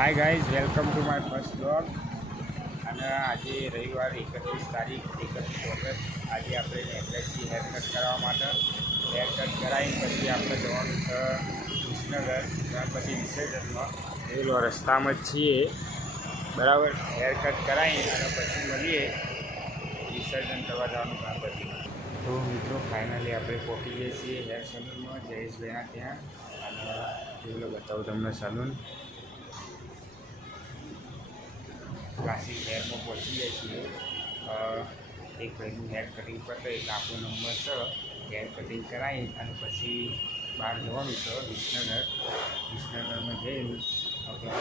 Hi guys, welcome to my first blog. અને આજે રવિવાર 31 તારીખ 31 ઓગસ્ટ. આજે આપણે નીકળ્યા છીએ હેરકટ કરવા માટે. હેરકટ કરાવીને પછી આપણે જવાનું છે વિસનગર ગણપતિ વિસર્જનમાં. પેલો રસ્તામાં જ છીએ, બરાબર. હેરકટ કરાવી અને પછી મળીએ વિસર્જન કરવા જવાનું ગણપતિ. તો મિત્રો, ફાઇનલી આપણે પહોંચી જઈએ છીએ હેર સલૂનમાં, જયેશભાઈના ત્યાં. અને પેલો બતાવું તમને સલૂન. ક્લાસિક હેરમાં પહોંચી જાય છીએ. એક ભાઈનું હેર કટિંગ પતે એટલે આપણો નંબર છે. હેર કટિંગ કરાવી અને પછી બહાર જવાનું છે વિસનગર. વિસનગરમાં જઈને આપણે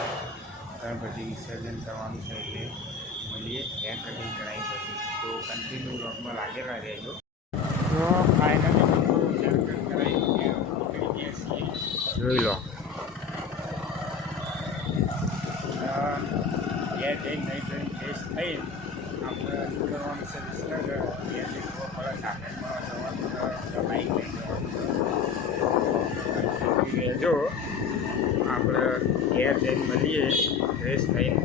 ગણપતિ વિસર્જન કરવાનું છે, એટલે મળીએ હેર કટિંગ કરાવી પછી. તો કન્ટિન્યુ બ્લોગમાં લાગેલા રહેજો. તો ફાઇનલી હેર કટ કરાવી ગયા છીએ, જોઈ લો. ઘેર જઈને નહીં જઈને ફ્રેશ થઈને આપણે શું કરવાનું છે વિસનગર. ઘેર જઈને પડે કાકડમાં જવાનું છે, બાઈક લઈ જવાનું છે. રહેજો, આપણે ઘેર જઈને મળીએ ફ્રેશ થઈને.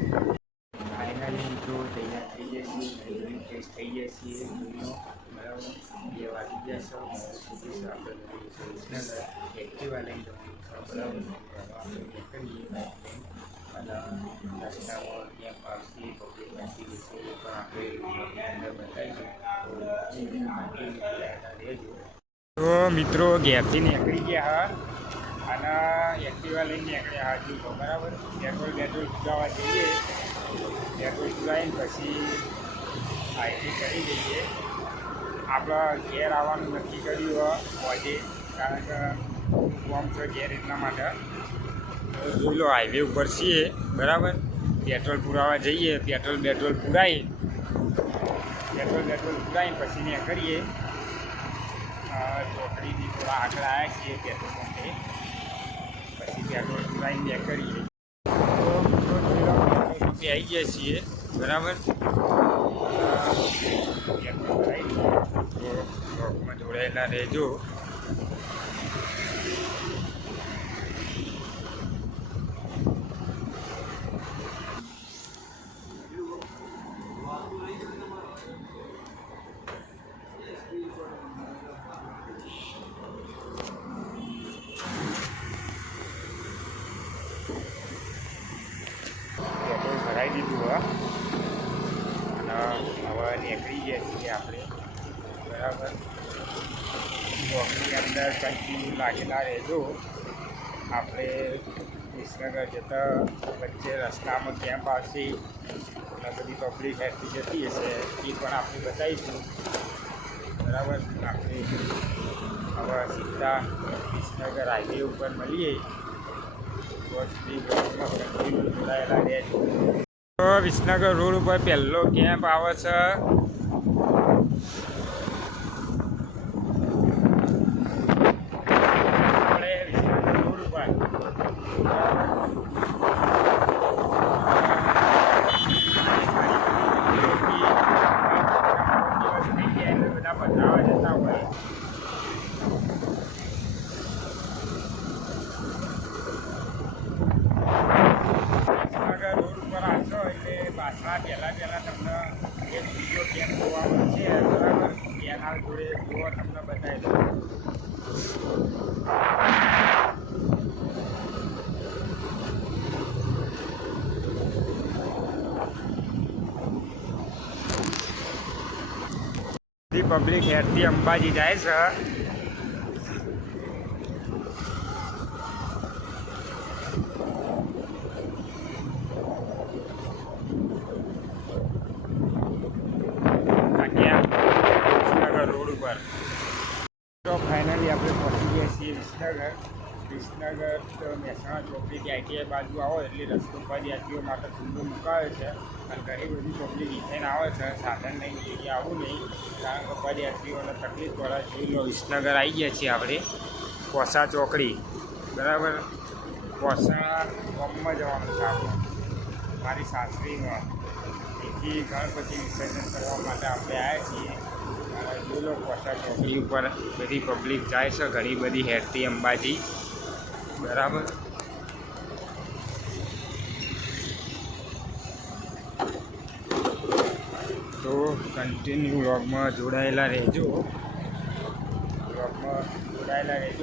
ફાઇનલી મિત્રો તૈયાર થઈ જાય છીએ, નહીં જઈને ફ્રેશ થઈ જાય છીએ. બરાબર 2 વાગી ગયા છે. સુધી છે આપણે વિસનગર એક્ટિવા લઈ જવાનું છે, બરાબર. આપણે કરીએ અને રસ્તામાં ત્યાં પાસથી પબ્લિક બેસી જશે, એ પણ આપણે અંદર બતાવીશું. તો મિત્રો ઘેરથી નીકળી ગયા અને એક્ટિવા લઈને નીકળ્યા હજુ તો, બરાબર. પેટ્રોલ પુરાવા જઈએ. પેટ્રોલ પુરાવીને પછી આઈટી કરી દઈએ. આપણે ઘેર આવવાનું નક્કી કર્યું આજે, કારણ કે કોમ છે ઘેર, એટલા માટે. જોઈ લો, હાઈવે ઉપર છીએ, બરાબર. પેટ્રોલ પુરાવા જઈએ. પેટ્રોલ પુરાવીને પછી ને કરીએ ચોકડીથી થોડા આગળ આવ્યા છીએ પેટ્રોલ પંપે. પછી પેટ્રોલ પુરાવીને કરીએ. તો પેટ્રોલ પંપે આવી ગયા છીએ, બરાબર. પેટ્રોલ પુરાવી તો બ્લોકમાં જોડાયેલા રહેજો. ભરાઈ દીધું હોય અને હવે નીકળી ગયા છીએ આપણે, બરાબર. બ્લોકની અંદર કન્ટિન્યુ લાગેલા રહેજો. આપણે વિસનગર જતા વચ્ચે રસ્તામાં કેમ્પ આવશે અને બધી પબ્લિક હેરથી જતી હશે, એ પણ આપણે બતાવીશું, બરાબર. આપણે હવે સીધા વિસનગર હાઈવે ઉપર મળીએ. જોડાયેલા રહેજો. તો વિસનગર રોડ ઉપર પહેલો કેમ્પ આવે છે. આપણે વિસનગર રોડ ઉપર બધા બતાવવા જતા હોય. પાછા પહેલાં તમને એક બીજો કેમ્પ જોવા મળશે, બરાબર. કેનાલ જોડે જોવા તમને બતાવી દઉં. બધી પબ્લિક હેરથી અંબાજી જાય છે. રોડ ઉપર તો ફાઇનલી આપણે પહોંચી ગયા છીએ વિસનગર. વિસનગર તો મહેસાણા ચોકડીથી આઈટીઆઈ બાજુ આવો એટલે રસ્તો પદયાત્રીઓ માટે ખુલ્લો મુકાયો છે. અને ઘણી બધી પબ્લિક ઇથેન આવે છે, સાધન લઈને જઈએ આવું નહીં, કારણ કે પદયાત્રીઓને તકલીફ પડે. જોઈ લો, વિસનગર આવી ગયા છીએ આપણે, કોસા ચોકડી, બરાબર. કોસા ગામમાં જવાનું છે આપણે, મારી સાસરીમાં. એથી ગણપતિ વિસર્જન કરવા માટે આપણે આવ્યા છીએ. જોઈ લો, કોસા ચોકડી ઉપર બધી પબ્લિક જાય છે, ઘણી બધી હેરથી અંબાજી, બરાબર. કન્ટિન્યુ વ્લોગમાં જોડાયેલા રહેજો.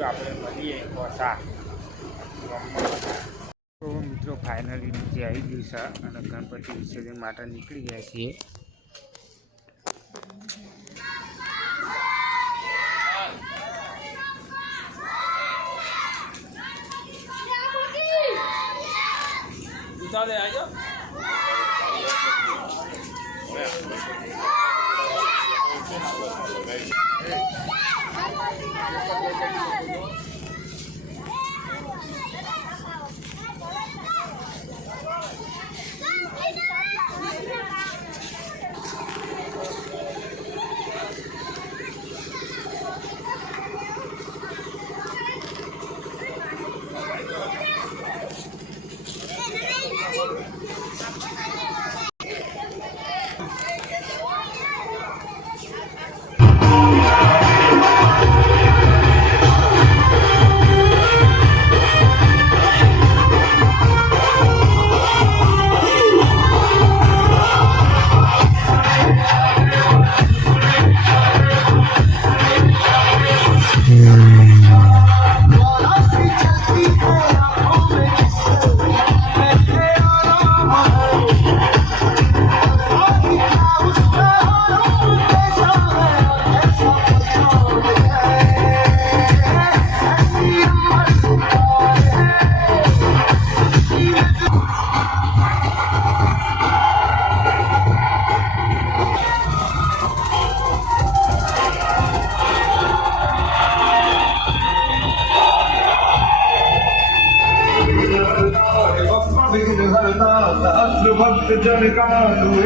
આપણે મળીએ પાછા વ્લોગમાં. તો મિત્રો ફાઇનલી નીચે આવી ગયું છે અને ગણપતિ વિસર્જન માટે નીકળી ગયા છીએ. भक्त जन का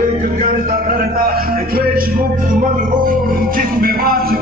एक करता करता द्वेष मुक्त मन ओम जिसमें वास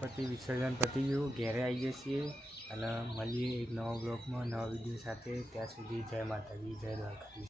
ગણપતિ વિસર્જન પતી ગયું, ઘેરે આવી જઈએ છીએ અને મળીએ એક નવા બ્લોગમાં નવા વિડીયો સાથે. ત્યાં સુધી જય માતાજી, જય દ્વારકાધીશ.